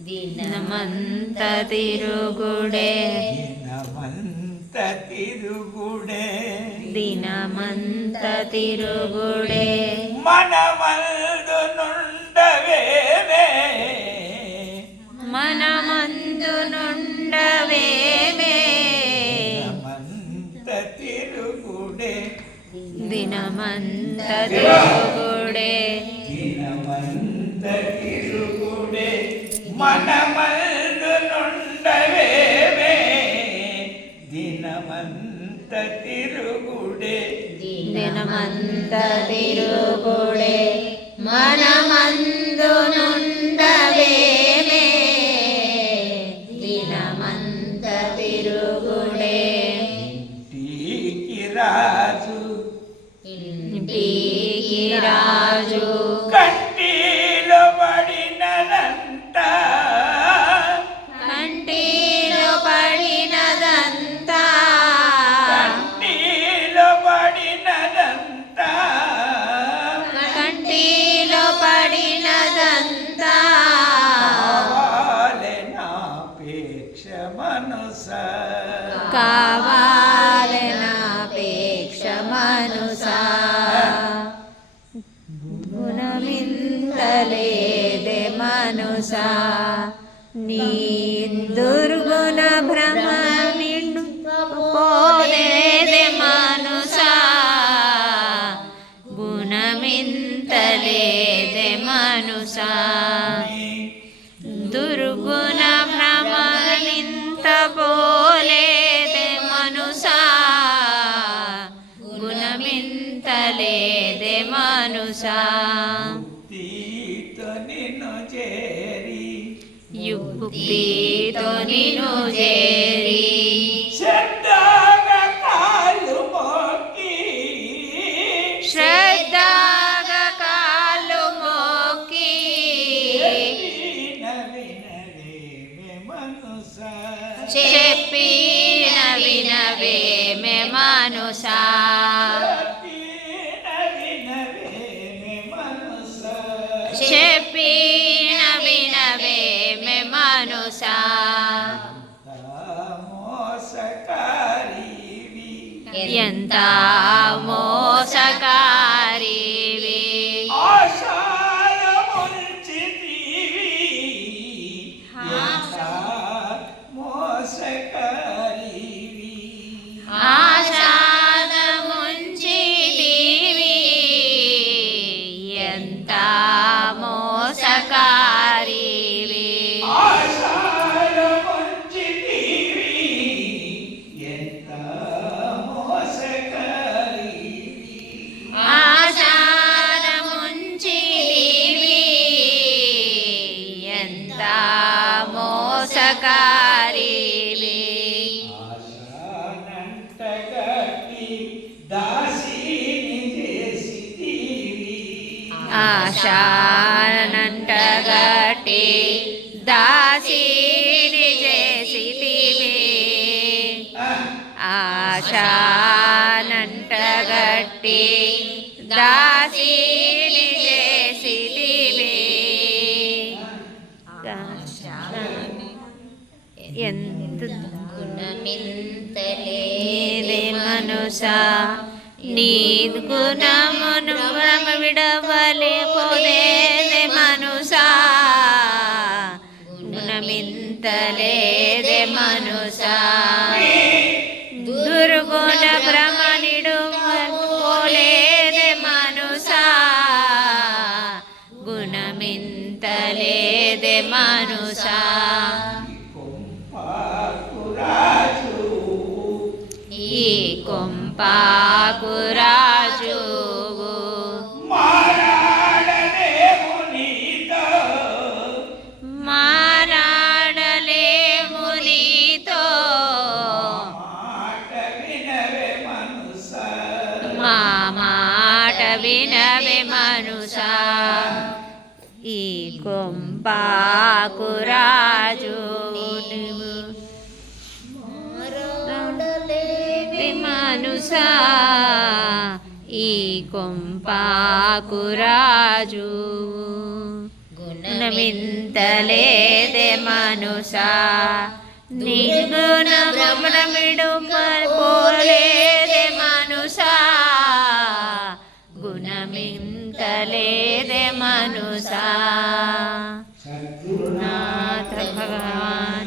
దినమంత తిరుగుడే దినమంత తిరుగుడే దినమంత తిరుగుడే మనమల్దు నుండవేమే మనమందు నుండవేమే దినమంత తిరుగుడే దినమంత తిరుగుడే దినమంత తిరుగుడే మనమల్దు నుండవేమే దినమంత తిరుగుడే దినమంత తిరుగుడే మనమందు కావాలనాపేక్ష మనుసా గుణమింతలేదే మనుసా నీ దుర్గుణ ಭಾಷಾ ನಿನು ಜೇರಿ ಯುಕ್ತಿ ನಿನು ಜೇರಿ ಶ್ರದ್ಧಾಗ ಕಾಲು ಮೋಕಿ ಶ್ರದ್ಧಾಗ ಕಾಲು ಮೋಕಿ ಮನುಷ ಚೆಪ್ಪಿನ ವಿನವೇ ಮೆ ಮನುಷ ఎంత మోసకారివి ఆశానంటగట్టి దాసిని చేసితివి ఆశానంటగట్టి దాసిని చేసితివి ఎంత గుణమింతలేదే మనుసా. నీ గుణమును భ్రమ విడవలే చింతలేదే మనుష. దుర్గుణ భ్రమణిడు పోలేదే మనుష. గుణమింతలేదే మనుష. ఈ కొంపాకురా వినవే మనుసా ఈ కొంపాకురాజు నువ్వు ఈ కొంపాకురాజు గుణ గుణమింతలేదే మనుషా. నిగుణ భ్రమణమిడు పోలేదే గుణమింతలేదె మనుసా సద్గురునాథ భగవాన్